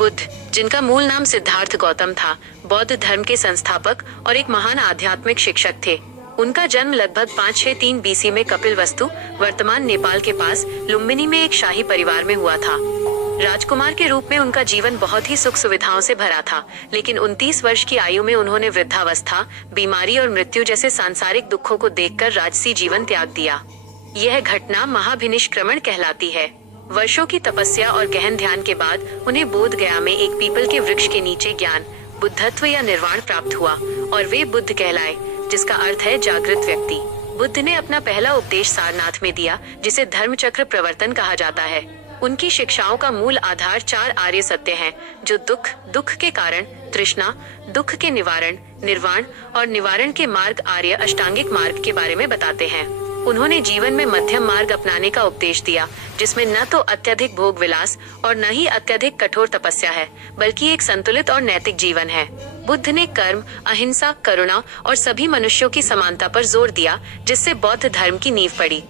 बुद्ध, जिनका मूल नाम सिद्धार्थ गौतम था, बौद्ध धर्म के संस्थापक और एक महान आध्यात्मिक शिक्षक थे। उनका जन्म लगभग 563 बीसी में कपिलवस्तु, वर्तमान नेपाल के पास लुम्बिनी में एक शाही परिवार में हुआ था। राजकुमार के रूप में उनका जीवन बहुत ही सुख सुविधाओं से भरा था, लेकिन 29 वर्ष की आयु में उन्होंने वृद्धावस्था, बीमारी और मृत्यु जैसे सांसारिक दुखों को देखकर राजसी जीवन त्याग दिया। यह घटना महाभिनिष्क्रमण कहलाती है। वर्षों की तपस्या और गहन ध्यान के बाद उन्हें बोध गया में एक पीपल के वृक्ष के नीचे ज्ञान, बुद्धत्व या निर्वाण प्राप्त हुआ और वे बुद्ध कहलाए, जिसका अर्थ है जागृत व्यक्ति। बुद्ध ने अपना पहला उपदेश सारनाथ में दिया, जिसे धर्म चक्र प्रवर्तन कहा जाता है। उनकी शिक्षाओं का मूल आधार 4 आर्य सत्य हैं, जो दुख, दुख के कारण, तृष्णा, दुख के निवारण, निर्वाण और निवारण के मार्ग आर्य अष्टांगिक मार्ग के बारे में बताते हैं। उन्होंने जीवन में मध्यम मार्ग अपनाने का उपदेश दिया, जिसमें न तो अत्यधिक भोग विलास और न ही अत्यधिक कठोर तपस्या है, बल्कि एक संतुलित और नैतिक जीवन है। बुद्ध ने कर्म, अहिंसा, करुणा और सभी मनुष्यों की समानता पर जोर दिया, जिससे बौद्ध धर्म की नींव पड़ी।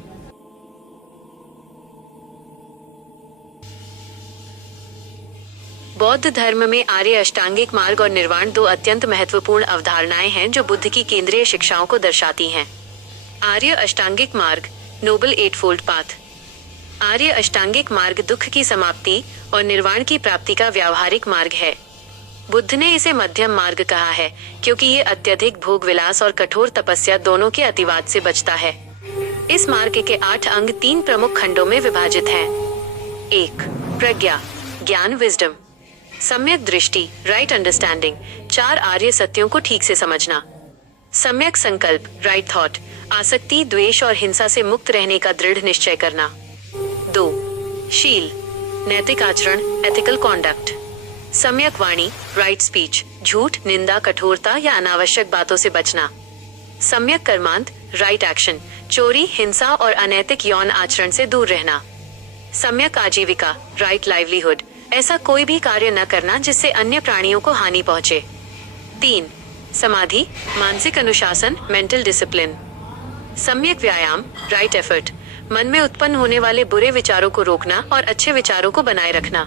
बौद्ध धर्म में आर्य अष्टांगिक मार्ग और निर्वाण 2 अत्यंत महत्वपूर्ण अवधारणाएं हैं, जो बुद्ध की केंद्रीय शिक्षाओं को दर्शाती हैं। आर्य अष्टांगिक मार्ग, नोबल एटफोल्ड पाथ। आर्य अष्टांगिक मार्ग दुख की समाप्ति और निर्वाण की प्राप्ति का व्यावहारिक मार्ग है। बुद्ध ने इसे मध्यम मार्ग कहा है, क्योंकि ये अत्यधिक भोग विलास और कठोर तपस्या दोनों के अतिवाद से बचता है। इस मार्ग के 8 अंग 3 प्रमुख खंडों में विभाजित हैं। 1. प्रज्ञा, ज्ञान, विजडम। सम्यक दृष्टि, राइट अंडरस्टैंडिंग, 4 आर्य सत्यों को ठीक से समझना। सम्यक संकल्प, राइट थॉट, आसक्ति, द्वेष और हिंसा से मुक्त रहने का दृढ़ निश्चय करना। 2. शील, नैतिक आचरण, एथिकल कॉन्डक्ट। सम्यक वाणी, राइट स्पीच, झूठ, निंदा, कठोरता या अनावश्यक बातों से बचना। सम्यक कर्मांत, राइट एक्शन, चोरी, हिंसा और अनैतिक यौन आचरण से दूर रहना। सम्यक आजीविका, राइट लाइवलीहुड, ऐसा कोई भी कार्य न करना जिससे अन्य प्राणियों को हानि पहुंचे। 3. समाधि, मानसिक अनुशासन, मेंटल डिसिप्लिन। सम्यक व्यायाम, राइट एफर्ट, मन में उत्पन्न होने वाले बुरे विचारों को रोकना और अच्छे विचारों को बनाए रखना।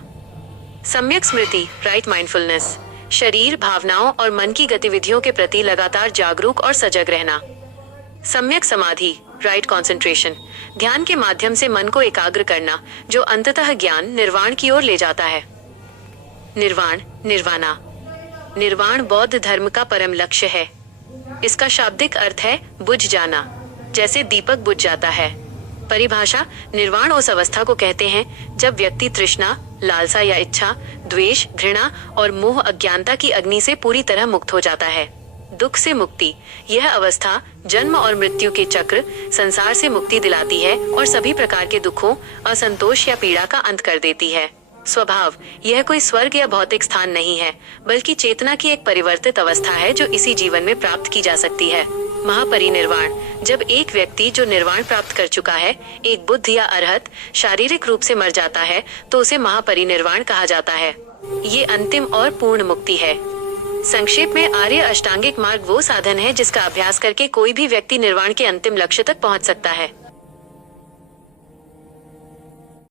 सम्यक स्मृति, राइट माइंडफुलनेस, शरीर, भावनाओं और मन की गतिविधियों के प्रति लगातार जागरूक और सजग रहना। सम्यक समाधि, राइट कंसंट्रेशन, ध्यान के माध्यम से मन को एकाग्र करना, जो अंततः ज्ञान, निर्वाण की ओर ले जाता है। निर्वाण, निर्वाणा। निर्वाण बौद्ध धर्म का परम लक्ष्य है। इसका शाब्दिक अर्थ है बुझ जाना, जैसे दीपक बुझ जाता है। परिभाषा, निर्वाण उस अवस्था को कहते हैं जब व्यक्ति तृष्णा, लालसा या इच्छा, द्वेष, घृणा और मोह, अज्ञानता की अग्नि से पूरी तरह मुक्त हो जाता है। दुख से मुक्ति, यह अवस्था जन्म और मृत्यु के चक्र, संसार से मुक्ति दिलाती है और सभी प्रकार के दुखों, असंतोष या पीड़ा का अंत कर देती है। स्वभाव, यह कोई स्वर्ग या भौतिक स्थान नहीं है, बल्कि चेतना की एक परिवर्तित अवस्था है जो इसी जीवन में प्राप्त की जा सकती है। महापरिनिर्वाण, जब एक व्यक्ति जो निर्वाण प्राप्त कर चुका है, एक बुद्ध या अरहत, शारीरिक रूप से मर जाता है, तो उसे महापरिनिर्वाण कहा जाता है। ये अंतिम और पूर्ण मुक्ति है। संक्षेप में, आर्य अष्टांगिक मार्ग वो साधन है जिसका अभ्यास करके कोई भी व्यक्ति निर्वाण के अंतिम लक्ष्य तक पहुंच सकता है।